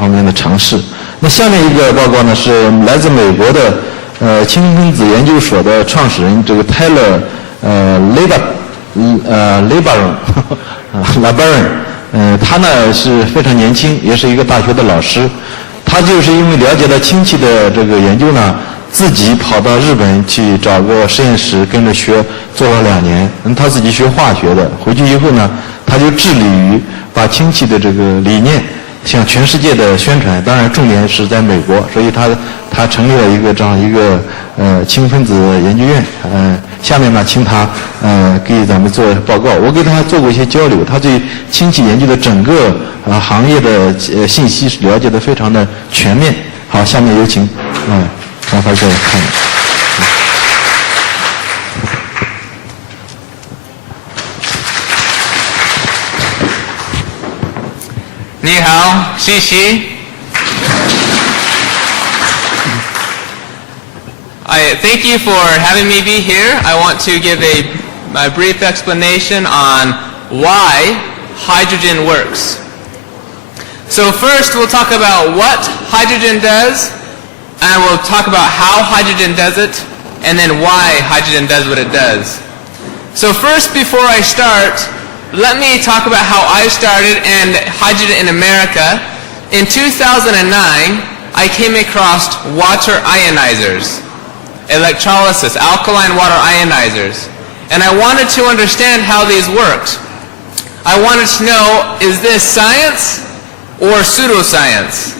方面的尝试。那下面一个报告呢是来自美国的氢分子研究所的创始人这个 Tyler LeBaron， 他呢是非常年轻，也是一个大学的老师。他就是因为了解了氢气的这个研究呢，自己跑到日本去找个实验室跟着学，做了2年。他自己学化学的，回去以后呢，他就致力于把氢气的这个理念向全世界的宣传，当然重点是在美国，所以他成立了一个这样一个氢分子研究院。下面呢，请他给咱们做报告。我给他做过一些交流，他对氢气研究的整个行业的信息了解的非常的全面。好，下面有请让他给我看。你好，西西。Thank you for having me be here. I want to give a brief explanation on why hydrogen works. So first we'll talk about what hydrogen does, and we'll talk about how hydrogen does it, and then why hydrogen does what it does. So first, before I start, let me talk about how I started and hydrogen in America. In 2009, I came across water ionizers, electrolysis, alkaline water ionizers. And I wanted to understand how these worked. I wanted to know, is this science or pseudoscience?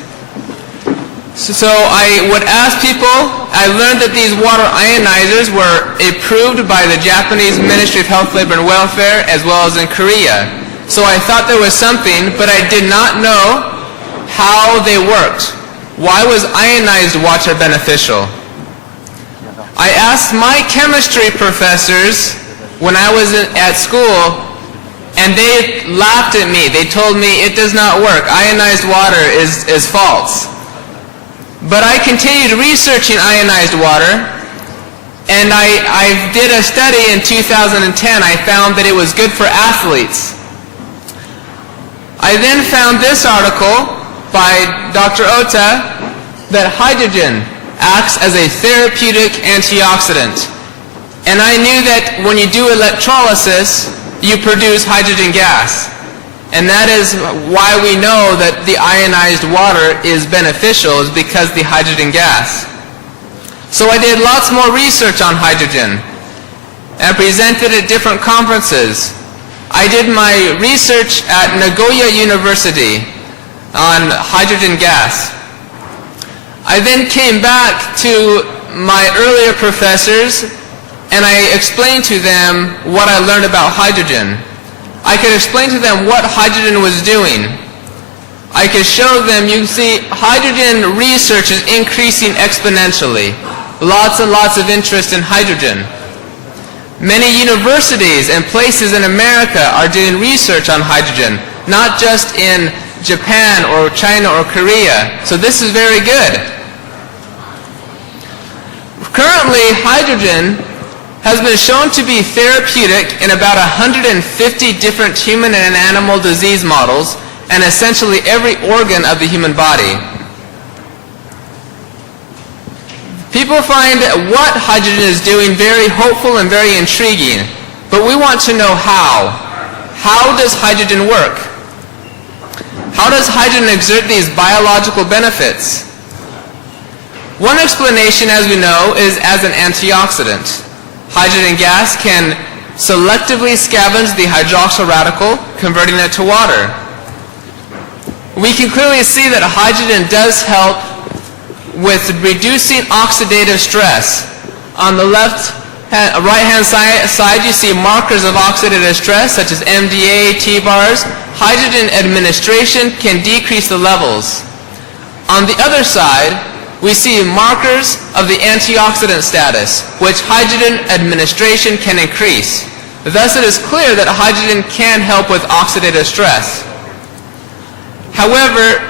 So I would ask people. I learned that these water ionizers were approved by the Japanese Ministry of Health, Labor and Welfare as well as in Korea. So I thought there was something, but I did not know how they worked. Why was ionized water beneficial? I asked my chemistry professors when I was at school, and they laughed at me. They told me it does not work. Ionized water is false. But I continued researching ionized water, and I did a study in 2010. I found that it was good for athletes. I then found this article by Dr. Ota that hydrogen acts as a therapeutic antioxidant. And I knew that when you do electrolysis, you produce hydrogen gas. And that is why we know that the ionized water is beneficial, is because the hydrogen gas. So I did lots more research on hydrogen and presented at different conferences. I did my research at Nagoya University on hydrogen gas. I then came back to my earlier professors and I explained to them what I learned about hydrogen. I could explain to them what hydrogen was doing. I could show them, you see, hydrogen research is increasing exponentially. Lots and lots of interest in hydrogen. Many universities and places in America are doing research on hydrogen, not just in Japan or China or Korea. So this is very good. Currently, hydrogen has been shown to be therapeutic in about 150 different human and animal disease models and essentially every organ of the human body. People find what hydrogen is doing very hopeful and very intriguing, but we want to know how. How does hydrogen work? How does hydrogen exert these biological benefits? One explanation, as we know, is as an antioxidant. Hydrogen gas can selectively scavenge the hydroxyl radical, converting it to water. We can clearly see that hydrogen does help with reducing oxidative stress. On the right-hand side, you see markers of oxidative stress, such as MDA, T-bars. Hydrogen administration can decrease the levels. On the other side, we see markers of the antioxidant status, which hydrogen administration can increase. Thus, it is clear that hydrogen can help with oxidative stress. However,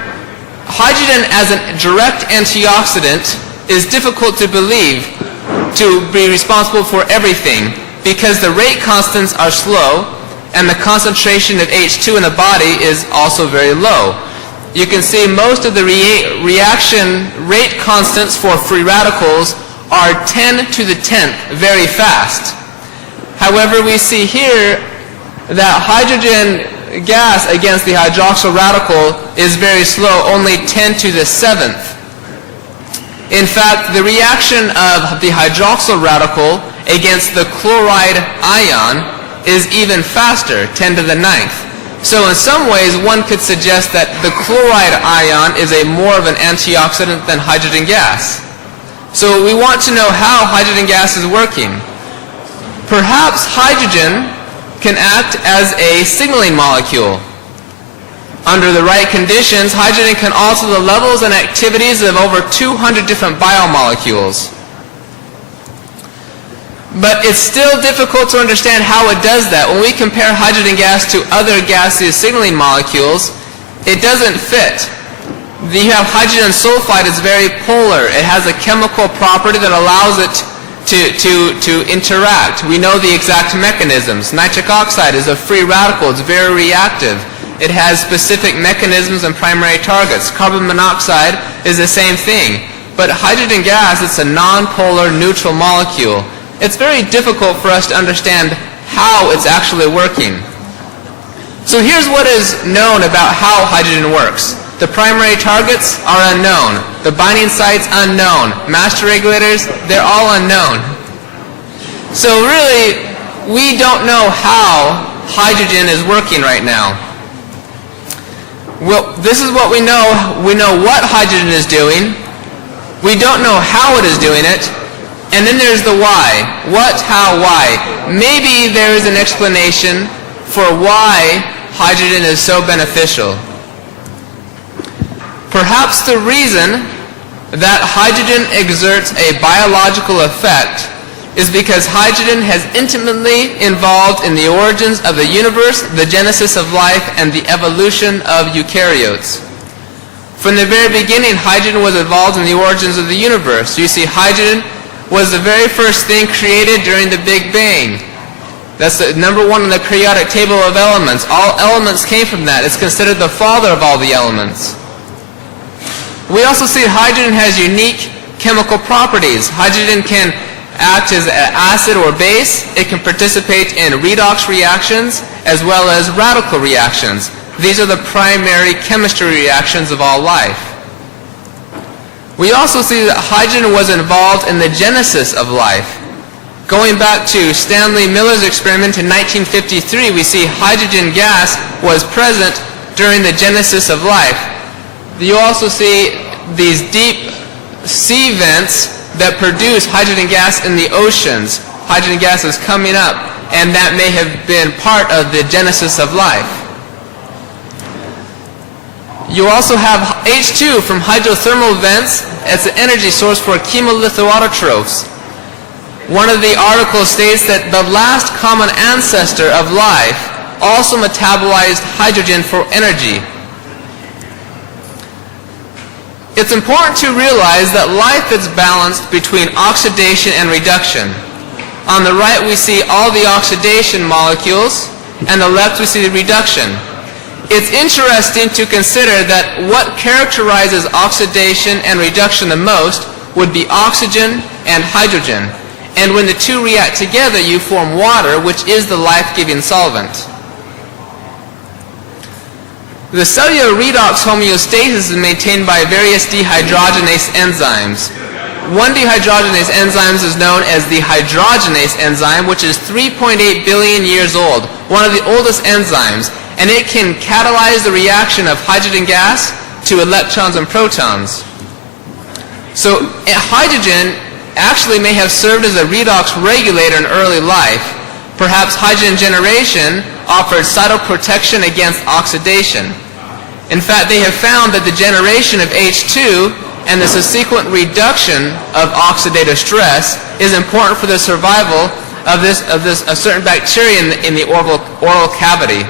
hydrogen as a direct antioxidant is difficult to believe to be responsible for everything because the rate constants are slow and the concentration of H2 in the body is also very low. you can see most of the reaction rate constants for free radicals are 10 to the 10th, very fast. However, we see here that hydrogen gas against the hydroxyl radical is very slow, only 10 to the 7th. In fact, the reaction of the hydroxyl radical against the chloride ion is even faster, 10 to the 9th. So in some ways, one could suggest that the chloride ion is more of an antioxidant than hydrogen gas. So we want to know how hydrogen gas is working. Perhaps hydrogen can act as a signaling molecule. Under the right conditions, hydrogen can alter the levels and activities of over 200 different biomolecules. But it's still difficult to understand how it does that. When we compare hydrogen gas to other gaseous signaling molecules, it doesn't fit. You have hydrogen sulfide, it's very polar. It has a chemical property that allows it to interact. We know the exact mechanisms. Nitric oxide is a free radical. It's very reactive. It has specific mechanisms and primary targets. Carbon monoxide is the same thing. But hydrogen gas, it's a non-polar neutral molecule. It's very difficult for us to understand how it's actually working. So here's what is known about how hydrogen works. The primary targets are unknown. The binding sites unknown. Master regulators, they're all unknown. So really, we don't know how hydrogen is working right now. Well, this is what we know. We know what hydrogen is doing. We don't know how it is doing it. And then there's the why. What, how, why. Maybe there is an explanation for why hydrogen is so beneficial. Perhaps the reason that hydrogen exerts a biological effect is because hydrogen has intimately involved in the origins of the universe, the genesis of life, and the evolution of eukaryotes. From the very beginning, hydrogen was involved in the origins of the universe. You see, hydrogen was the very first thing created during the Big Bang. That's the number one on the periodic table of elements. All elements came from that. It's considered the father of all the elements. We also see hydrogen has unique chemical properties. Hydrogen can act as an acid or base. It can participate in redox reactions as well as radical reactions. These are the primary chemistry reactions of all life. We also see that hydrogen was involved in the genesis of life. Going back to Stanley Miller's experiment in 1953, we see hydrogen gas was present during the genesis of life. You also see these deep sea vents that produce hydrogen gas in the oceans. Hydrogen gas is coming up, and that may have been part of the genesis of life. You also have H2 from hydrothermal vents as an energy source for chemolithoautotrophs. One of the articles states that the last common ancestor of life also metabolized hydrogen for energy. It's important to realize that life is balanced between oxidation and reduction. On the right we see all the oxidation molecules, and on the left we see the reduction. It's interesting to consider that what characterizes oxidation and reduction the most would be oxygen and hydrogen. And when the two react together, you form water, which is the life-giving solvent. The cellular redox homeostasis is maintained by various dehydrogenase enzymes. One dehydrogenase enzyme is known as the hydrogenase enzyme, which is 3.8 billion years old, one of the oldest enzymes, and it can catalyze the reaction of hydrogen gas to electrons and protons. So hydrogen actually may have served as a redox regulator in early life. Perhaps hydrogen generation offered cytoprotection against oxidation. In fact, they have found that the generation of H2 and the subsequent reduction of oxidative stress is important for the survival of a certain bacteria in the oral cavity.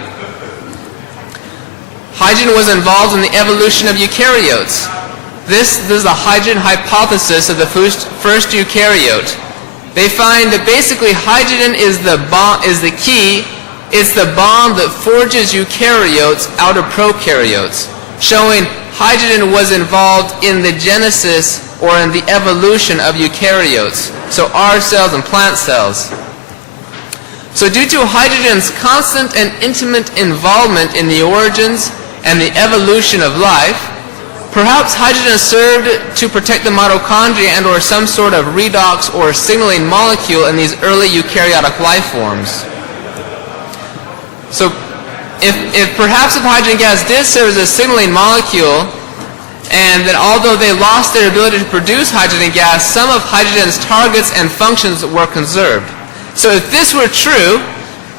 Hydrogen was involved in the evolution of eukaryotes. This is the hydrogen hypothesis of the first eukaryote. They find that basically hydrogen is the key. It's the bond that forges eukaryotes out of prokaryotes. showing hydrogen was involved in the genesis or in the evolution of eukaryotes, so our cells and plant cells. So due to hydrogen's constant and intimate involvement in the origins and the evolution of life, perhaps hydrogen served to protect the mitochondria and or some sort of redox or signaling molecule in these early eukaryotic life forms. So if perhaps if hydrogen gas did serve as a signaling molecule, and that although they lost their ability to produce hydrogen gas, some of hydrogen's targets and functions were conserved. So if this were true,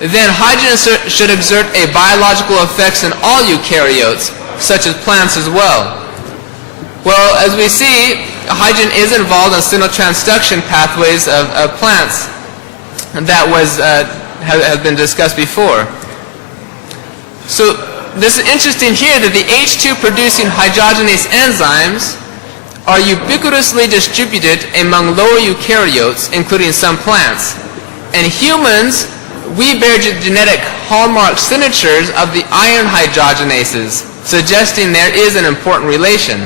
then hydrogen should exert a biological effects in all eukaryotes, such as plants as well. Well, as we see, hydrogen is involved in signal transduction pathways of plants. And that has been discussed before. So this is interesting here that the H2 producing hydrogenase enzymes are ubiquitously distributed among lower eukaryotes, including some plants. In humans, we bear genetic hallmark signatures of the iron hydrogenases, suggesting there is an important relation.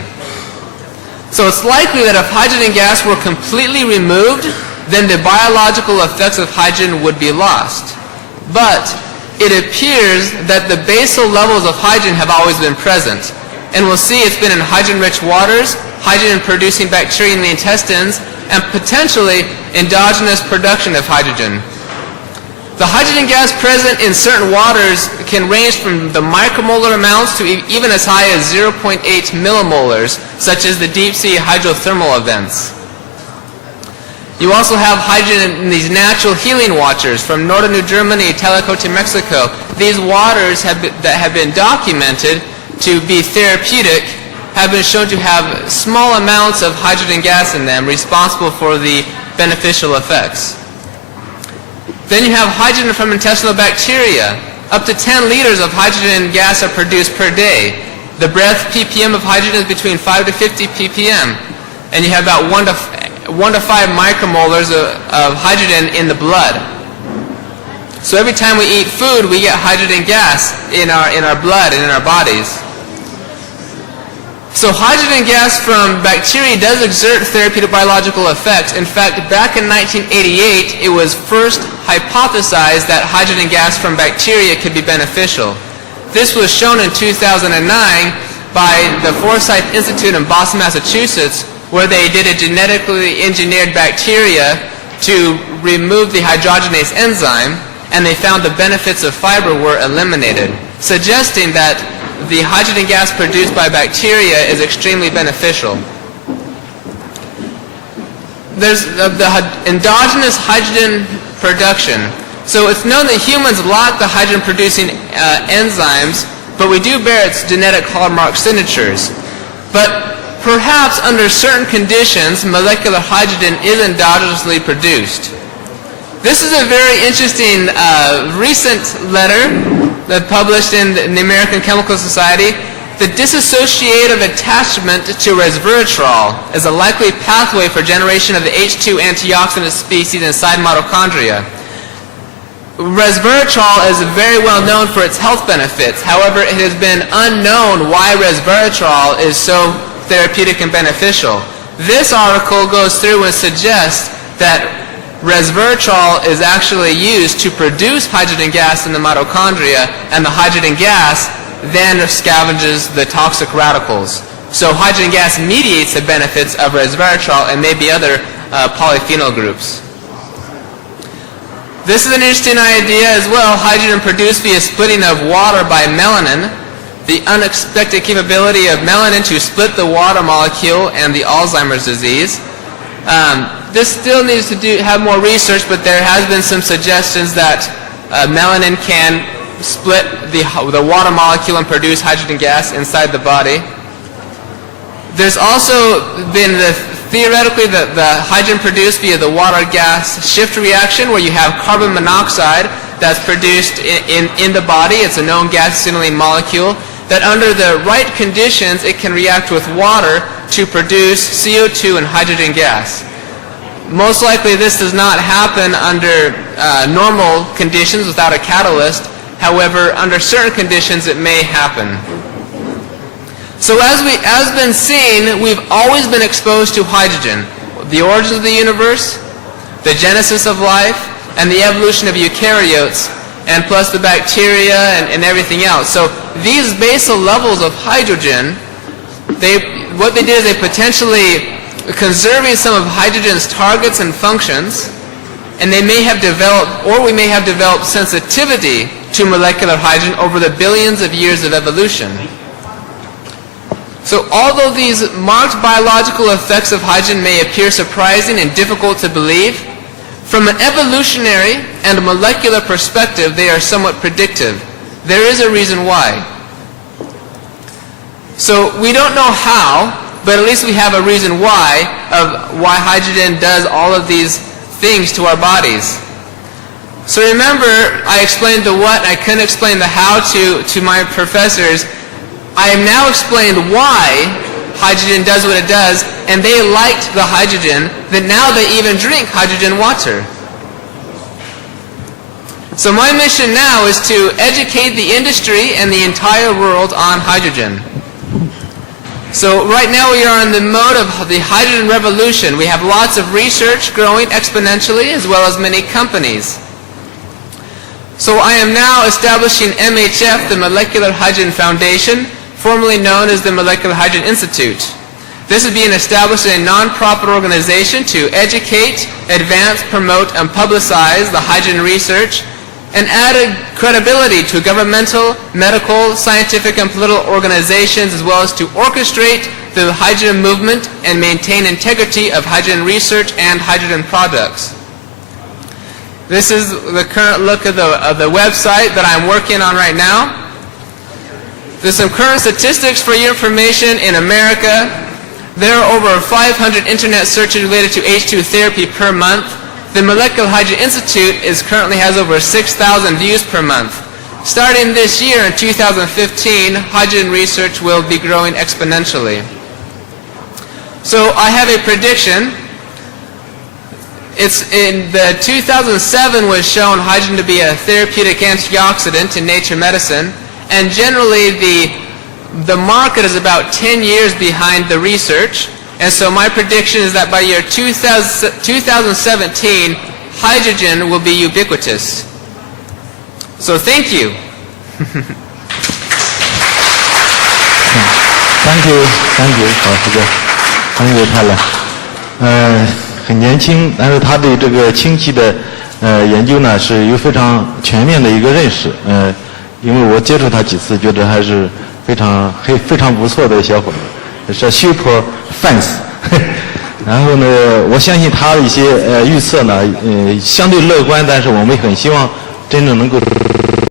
So it's likely that if hydrogen gas were completely removed, then the biological effects of hydrogen would be lost. But it appears that the basal levels of hydrogen have always been present. And we'll see it's been in hydrogen-rich waters, hydrogen-producing bacteria in the intestines, and potentially endogenous production of hydrogen. The hydrogen gas present in certain waters can range from the micromolar amounts to even as high as 0.8 millimolars, such as the deep-sea hydrothermal events. You also have hydrogen in these natural healing waters from northern New Germany, Teleco to Mexico. These waters that have been documented to be therapeutic have been shown to have small amounts of hydrogen gas in them, responsible for the beneficial effects. Then you have hydrogen from intestinal bacteria. Up to 10 liters of hydrogen gas are produced per day. The breath ppm of hydrogen is between 5 to 50 ppm. And you have about 1 to 5 micromolars of hydrogen in the blood. So every time we eat food, we get hydrogen gas in our blood and in our bodies. So hydrogen gas from bacteria does exert therapeutic biological effects. In fact, back in 1988, it was first hypothesized that hydrogen gas from bacteria could be beneficial. This was shown in 2009 by the Forsyth Institute in Boston, Massachusetts, where they did a genetically engineered bacteria to remove the hydrogenase enzyme, and they found the benefits of fiber were eliminated, suggesting that the hydrogen gas produced by bacteria is extremely beneficial. There's the endogenous hydrogen production. So it's known that humans lack the hydrogen-producing enzymes, but we do bear its genetic hallmark signatures. But perhaps under certain conditions, molecular hydrogen is endogenously produced. This is a very interesting recent letter that published in the American Chemical Society. The dissociative attachment to resveratrol is a likely pathway for generation of the H2 antioxidant species inside mitochondria. Resveratrol is very well known for its health benefits. However, it has been unknown why resveratrol is so therapeutic and beneficial. This article goes through and suggests that resveratrol is actually used to produce hydrogen gas in the mitochondria, and the hydrogen gas then scavenges the toxic radicals. So hydrogen gas mediates the benefits of resveratrol and maybe other polyphenol groups. This is an interesting idea as well, hydrogen produced via splitting of water by melanin. The unexpected capability of melanin to split the water molecule and the Alzheimer's disease. This still needs to have more research, but there has been some suggestions that melanin can split the water molecule and produce hydrogen gas inside the body. There's also been theoretically the hydrogen produced via the water-gas shift reaction, where you have carbon monoxide that's produced in the body. It's a known gas signaling molecule that under the right conditions it can react with water to produce CO2 and hydrogen gas. Most likely this does not happen under normal conditions without a catalyst. However, under certain conditions it may happen. So as been seen, we've always been exposed to hydrogen. The origins of the universe, the genesis of life, and the evolution of eukaryotes, and plus the bacteria and everything else. So these basal levels of hydrogen, what they did is they potentially conserving some of hydrogen's targets and functions, and they may have developed, or we may have developed sensitivity to molecular hydrogen over the billions of years of evolution. So although these marked biological effects of hydrogen may appear surprising and difficult to believe, from an evolutionary and molecular perspective, they are somewhat predictive. There is a reason why. So we don't know how, but at least we have a reason why hydrogen does all of these things to our bodies. So remember, I explained the what, I couldn't explain the how to my professors. I have now explained why hydrogen does what it does, and they liked the hydrogen, that now they even drink hydrogen water. So my mission now is to educate the industry and the entire world on hydrogen. So right now we are in the mode of the hydrogen revolution. We have lots of research growing exponentially, as well as many companies. So I am now establishing MHF, the Molecular Hydrogen Foundation, formerly known as the Molecular Hydrogen Institute. This is being established as a non-profit organization to educate, advance, promote, and publicize the hydrogen research, and added credibility to governmental, medical, scientific, and political organizations, as well as to orchestrate the hydrogen movement and maintain integrity of hydrogen research and hydrogen products. This is the current look of the website that I'm working on right now. There's some current statistics for your information. In America, there are over 500 internet searches related to H2 therapy per month. The Molecular Hydrogen Institute currently has over 6,000 views per month. Starting this year in 2015, hydrogen research will be growing exponentially. So I have a prediction. In the 2007 was shown hydrogen to be a therapeutic antioxidant in Nature Medicine, and generally the market is about 10 years behind the research. And so my prediction is that by year 2017, hydrogen will be ubiquitous. So thank you. Thank you， 好，这个很有他了，很年轻，但是他对这个氢气的研究呢是有非常全面的一个认识，因为我接触他几次，觉得还是非常不错的小伙子。是 super fans， 然后呢，我相信他的一些预测呢，相对乐观，但是我们很希望真正能够